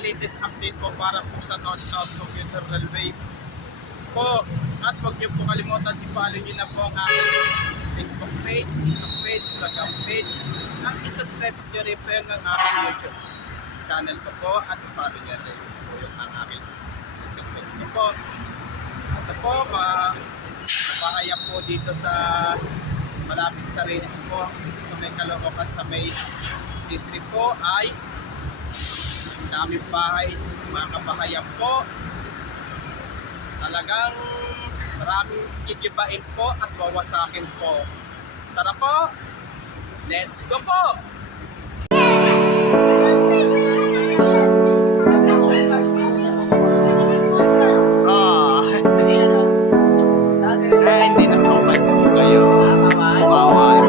latest update po para po sa North-South Computer Railway po. At huwag niyo po kalimutan i-follow niyo na po ang aking Facebook page, TikTok page, Instagram page, at i-subscribe niyo rin po yung aking YouTube channel ko po, at i-follow niyo rin po yung aking Facebook page ko po. Ito po, bahaya po dito sa malapit sa Reyes po, dito sa may Caloocan, sa may C3 po ay daming bahay, mga kabahayan po. Talagang maraming gigibain po at wawasakin po. Tara po, let's go po! Hindi na po kayo. Bawal.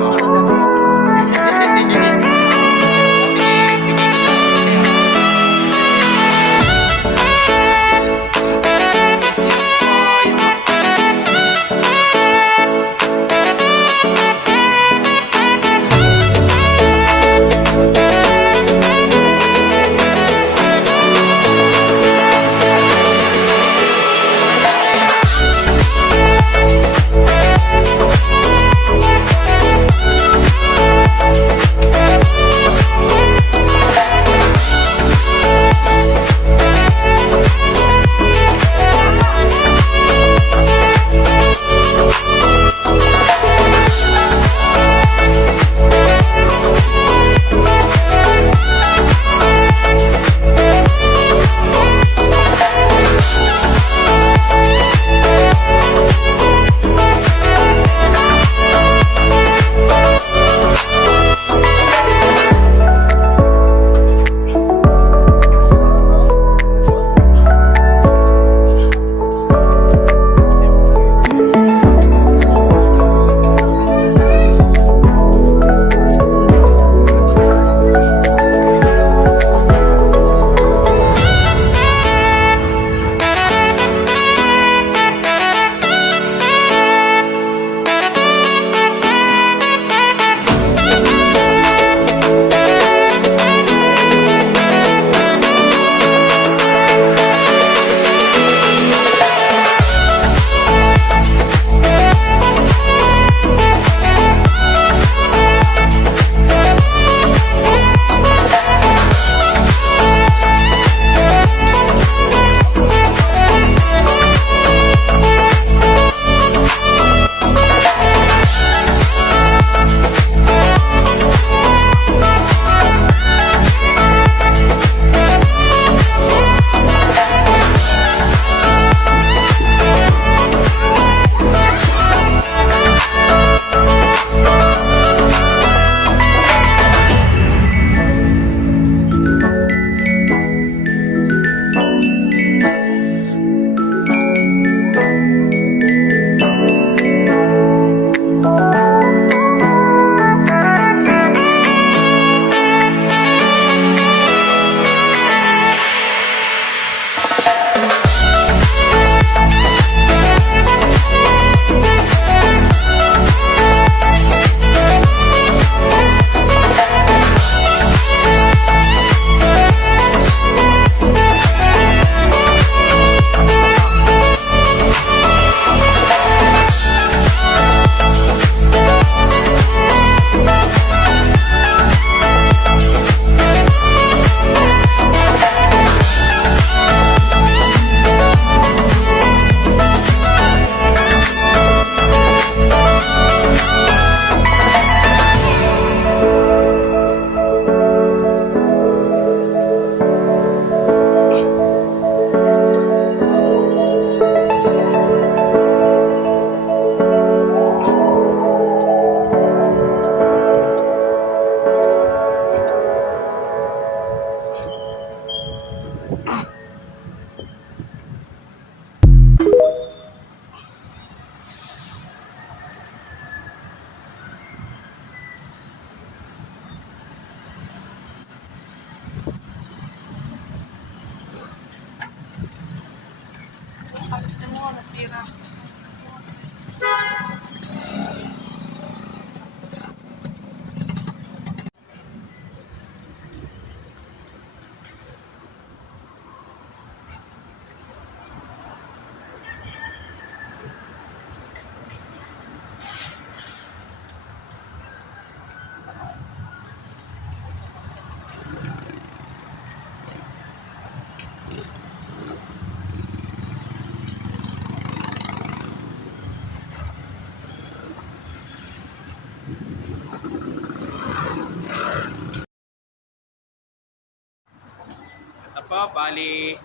po, bali,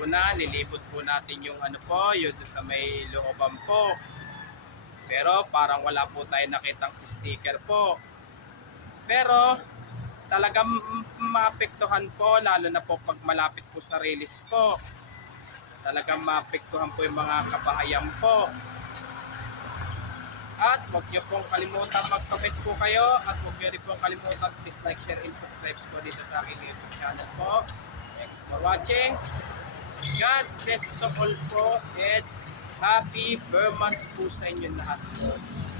una, nilibot po natin yung ano po, yun sa may looban po. Pero parang wala po tayo nakitang sticker po. Pero talagang maapektuhan po, lalo na po pag malapit po sa release po. Talagang maapektuhan po yung mga kabahayan po. At huwag niyo pong kalimutan mag-comment po kayo at huwag niyo rin pong kalimutan please like, share, and subscribe po dito sa aking YouTube channel po. Thanks for watching. God bless to all po and happy Burmans po sa inyo lahat po.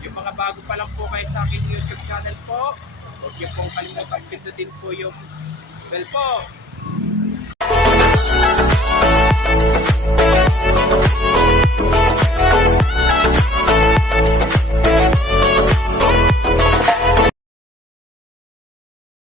Yung mga bago pa lang po kayo sa aking YouTube channel po, huwag niyo pong kalimutan pindutin po yung bell po